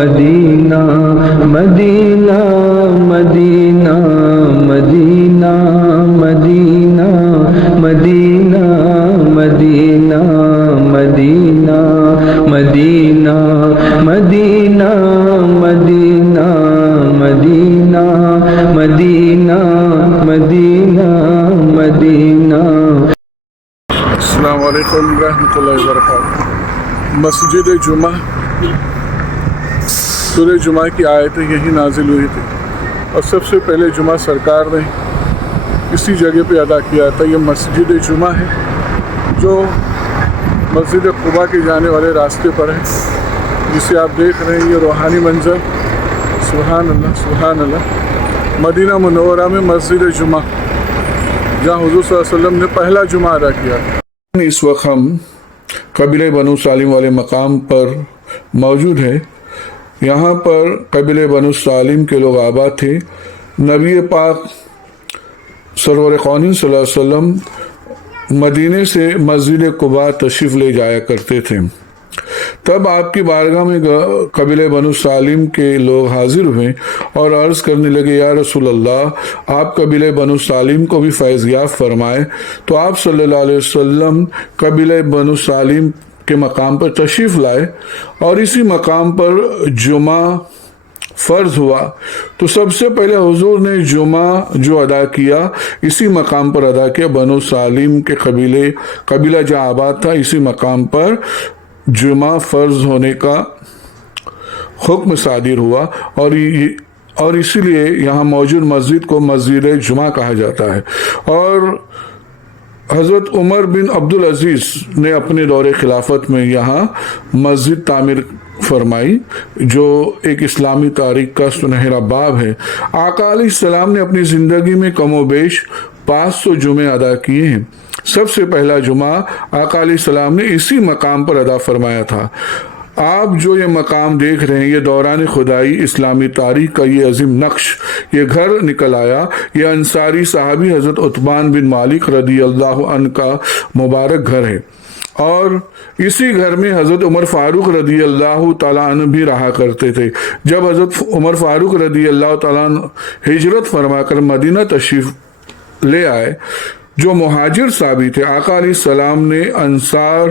مدینہ مدینہ مدینہ مدینہ مدینہ مدینہ مدینہ مدینہ مدینہ مدینہ مدینہ مدینہ مدینہ مدینہ مدینہ۔ السلام علیکم ورحمۃ اللہ وبرکاتہ۔ مسجد جمعہ، سورہ جمعہ کی آیتیں یہی نازل ہوئی تھی اور سب سے پہلے جمعہ سرکار نے اسی جگہ پہ ادا کیا تھا۔ یہ مسجد جمعہ ہے جو مسجد قباء کے جانے والے راستے پر ہے، جسے آپ دیکھ رہے ہیں۔ یہ روحانی منظر، سبحان اللہ سبحان اللہ، مدینہ منورہ میں مسجد جمعہ جہاں حضور صلی اللہ علیہ وسلم نے پہلا جمعہ ادا کیا تھا۔ اس وقت ہم قبیلہ بنو سالم والے مقام پر موجود ہے۔ یہاں پر قبیلہ بنو سالم کے لوگ آباد تھے۔ نبی پاک سرور کونین صلی اللہ علیہ وسلم مدینے سے مسجد قباء تشریف لے جایا کرتے تھے۔ تب آپ کی بارگاہ میں قبیلہ بنو سالم کے لوگ حاضر ہوئے اور عرض کرنے لگے، یا رسول اللہ، آپ قبیلہ بنو سالم کو بھی فیض یافتہ فرمائے۔ تو آپ صلی اللہ علیہ وسلم قبیلہ بنو سالم کے مقام پر تشریف لائے اور اسی مقام پر جمعہ فرض ہوا۔ تو سب سے پہلے حضور نے جمعہ جو ادا کیا اسی مقام پر ادا کیا۔ بنو سالم کے قبیلہ جہاں آباد تھا، اسی مقام پر جمعہ فرض ہونے کا حکم صادر ہوا، اور اسی لیے یہاں موجود مسجد کو مسجد جمعہ کہا جاتا ہے۔ اور حضرت عمر بن عبدالعزیز نے اپنے دور خلافت میں یہاں مسجد تعمیر فرمائی، جو ایک اسلامی تاریخ کا سنہرا باب ہے۔ آقا علیہ السلام نے اپنی زندگی میں کم و بیش 500 جمعے ادا کیے ہیں۔ سب سے پہلا جمعہ آقا علیہ السلام نے اسی مقام پر ادا فرمایا تھا۔ آپ جو یہ مقام دیکھ رہے ہیں، یہ دوران خدائی اسلامی تاریخ کا یہ عظیم نقش، یہ گھر نکل آیا۔ یہ انصاری صحابی حضرت عثمان بن مالک رضی اللہ عنہ کا مبارک گھر ہے، اور اسی گھر میں حضرت عمر فاروق رضی اللہ تعالیٰ عنہ بھی رہا کرتے تھے۔ جب حضرت عمر فاروق رضی اللہ تعالیٰ عنہ ہجرت فرما کر مدینہ تشریف لے آئے، جو مہاجر ثابت تھے، آقا علیہ السلام نے انصار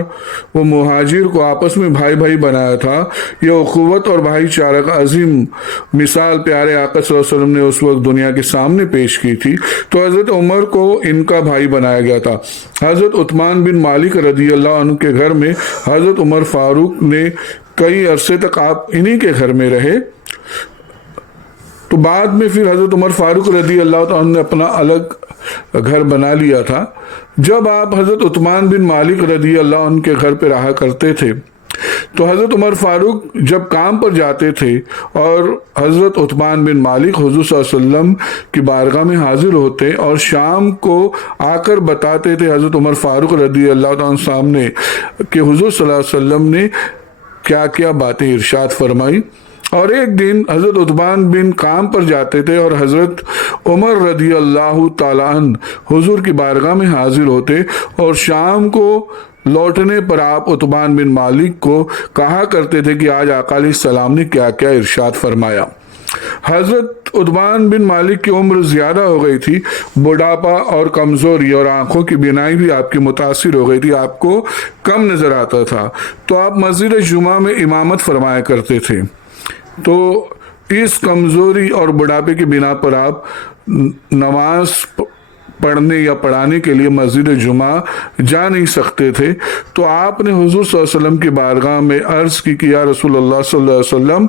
و مہاجر کو آپس میں بھائی بھائی بنایا تھا۔ یہ اخوت اور بھائی چارہ کا عظیم مثال پیارے آقا صلی اللہ علیہ وسلم نے اس وقت دنیا کے سامنے پیش کی تھی، تو حضرت عمر کو ان کا بھائی بنایا گیا تھا۔ حضرت عثمان بن مالک رضی اللہ عنہ کے گھر میں حضرت عمر فاروق نے کئی عرصے تک آپ انہی کے گھر میں رہے۔ تو بعد میں پھر حضرت عمر فاروق رضی اللہ عنہ نے اپنا الگ گھر بنا لیا تھا۔ جب آپ حضرت عثمان بن مالک رضی اللہ عنہ کے گھر پہ رہا کرتے تھے، تو حضرت عمر فاروق جب کام پر جاتے تھے اور حضرت عثمان بن مالک حضور صلی اللہ علیہ وسلم کی بارگاہ میں حاضر ہوتے اور شام کو آ کر بتاتے تھے حضرت عمر فاروق رضی اللہ عنہ سامنے کہ حضور صلی اللہ علیہ وسلم نے کیا کیا باتیں ارشاد فرمائی۔ اور ایک دن حضرت عثمان بن کام پر جاتے تھے اور حضرت عمر رضی اللہ تعالیٰ عنہ حضور کی بارگاہ میں حاضر ہوتے، اور شام کو لوٹنے پر آپ عثمان بن مالک کو کہا کرتے تھے کہ آج آقا علیہ السلام نے کیا کیا ارشاد فرمایا۔ حضرت عثمان بن مالک کی عمر زیادہ ہو گئی تھی، بڑھاپا اور کمزوری اور آنکھوں کی بینائی بھی آپ کی متاثر ہو گئی تھی، آپ کو کم نظر آتا تھا، تو آپ مسجد جمعہ میں امامت فرمایا کرتے تھے۔ تو اس کمزوری اور بڑھاپے کی بنا پر آپ نماز پڑھنے یا پڑھانے کے لیے مسجد جمعہ جا نہیں سکتے تھے۔ تو آپ نے حضور صلی اللہ علیہ وسلم کی بارگاہ میں عرض کی کہ یا رسول اللہ صلی اللہ علیہ وسلم،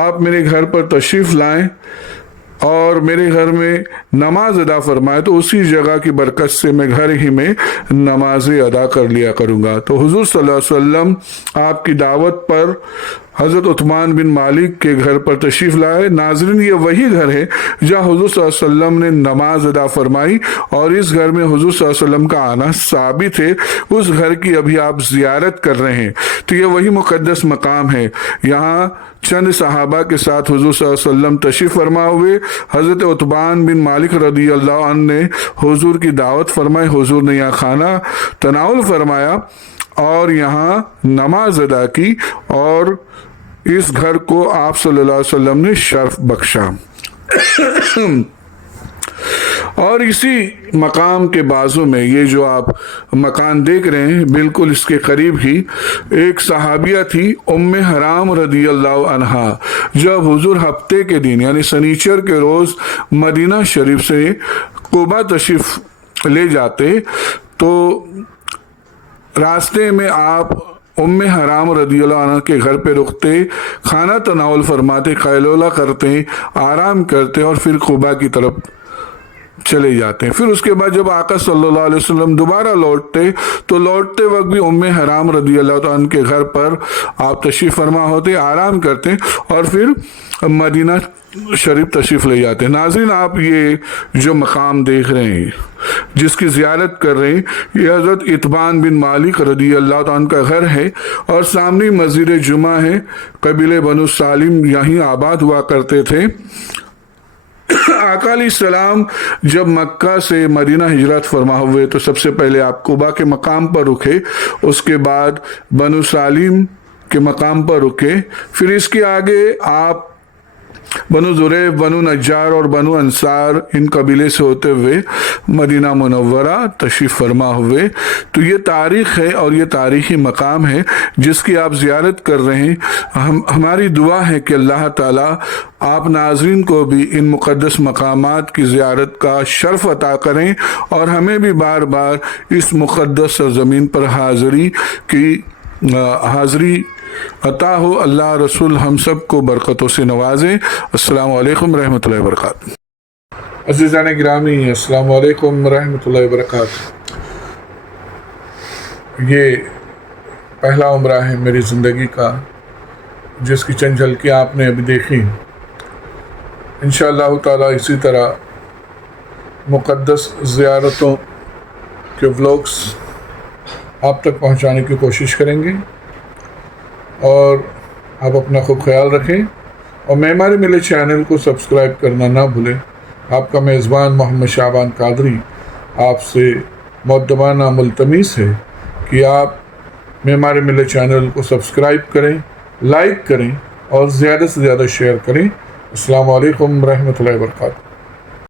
آپ میرے گھر پر تشریف لائیں اور میرے گھر میں نماز ادا فرمائے، تو اسی جگہ کی برکت سے میں گھر ہی میں نمازیں ادا کر لیا کروں گا۔ تو حضور صلی اللہ علیہ وسلم آپ کی دعوت پر حضرت عثمان بن مالک کے گھر پر تشریف لائے۔ ناظرین، یہ وہی گھر ہے جہاں حضور صلی اللہ علیہ وسلم نے نماز ادا فرمائی، اور اس گھر میں حضور صلی اللہ علیہ وسلم کا آنا ثابت ہے۔ اس گھر کی ابھی آپ زیارت کر رہے ہیں، تو یہ وہی مقدس مقام ہے۔ یہاں چند صحابہ کے ساتھ حضور صلی اللہ علیہ وسلم تشریف فرما ہوئے، حضرت عثمان بن مالک رضی اللہ عنہ نے حضور کی دعوت فرمائی، حضور نے یہاں کھانا تناول فرمایا اور یہاں نماز ادا کی، اور اس گھر کو آپ صلی اللہ علیہ وسلم نے شرف بخشا۔ اور اسی مقام کے بازو میں یہ جو آپ مکان دیکھ رہے ہیں بالکل اس کے قریب ہی ایک صحابیہ تھی ام حرام رضی اللہ عنہا۔ جب حضور ہفتے کے دن یعنی سنیچر کے روز مدینہ شریف سے قباء تشریف لے جاتے تو راستے میں آپ ام حرام رضی اللہ عنہ کے گھر پہ رکتے، کھانا تناول فرماتے، قیلولہ کرتے، آرام کرتے اور پھر قباء کی طرف چلے جاتے ہیں۔ پھر اس کے بعد جب آقا صلی اللہ علیہ وسلم دوبارہ لوٹتے تو لوٹتے وقت بھی ام حرام رضی اللہ عنہ کے گھر پر آپ تشریف فرما ہوتے، آرام کرتے اور پھر مدینہ شریف تشریف لے جاتے۔ ناظرین، آپ یہ جو مقام دیکھ رہے ہیں جس کی زیارت کر رہے ہیں یہ حضرت اتبان بن مالک رضی اللہ عنہ کا گھر ہے اور سامنے مسجد جمعہ ہے۔ قبیلہ بنو سالم یہیں آباد ہوا کرتے تھے۔ آقا علیہ السلام جب مکہ سے مدینہ ہجرت فرما ہوئے تو سب سے پہلے آپ قباء کے مقام پر رکے، اس کے بعد بنو سالم کے مقام پر رکے، پھر اس کے آگے آپ بنو زریف، بنو نجار اور بنو انصار ان قبیلے سے ہوتے ہوئے مدینہ منورہ تشریف فرما ہوئے۔ تو یہ تاریخ ہے اور یہ تاریخی مقام ہے جس کی آپ زیارت کر رہے ہیں۔ ہماری دعا ہے کہ اللہ تعالیٰ آپ ناظرین کو بھی ان مقدس مقامات کی زیارت کا شرف عطا کریں اور ہمیں بھی بار بار اس مقدس سرزمین پر حاضری عطا ہو۔ اللہ رسول ہم سب کو برکتوں سے نوازیں۔ السلام علیکم ورحمۃ اللہ وبرکاتہ۔ عزیزان گرامی، السلام علیکم ورحمۃ اللہ وبرکاتہ۔ یہ پہلا عمرہ ہے میری زندگی کا جس کی چند جھلکیاں آپ نے ابھی دیکھی۔ انشاءاللہ تعالیٰ اسی طرح مقدس زیارتوں کے ولاگس آپ تک پہنچانے کی کوشش کریں گے اور آپ اپنا خوب خیال رکھیں اور معمار ملت چینل کو سبسکرائب کرنا نہ بھولیں۔ آپ کا میزبان محمد شعبان قادری آپ سے مؤدبانہ ملتمس ہے کہ آپ معمار ملت چینل کو سبسکرائب کریں، لائک کریں اور زیادہ سے زیادہ شیئر کریں۔ السلام علیکم ورحمۃ اللہ وبرکاتہ۔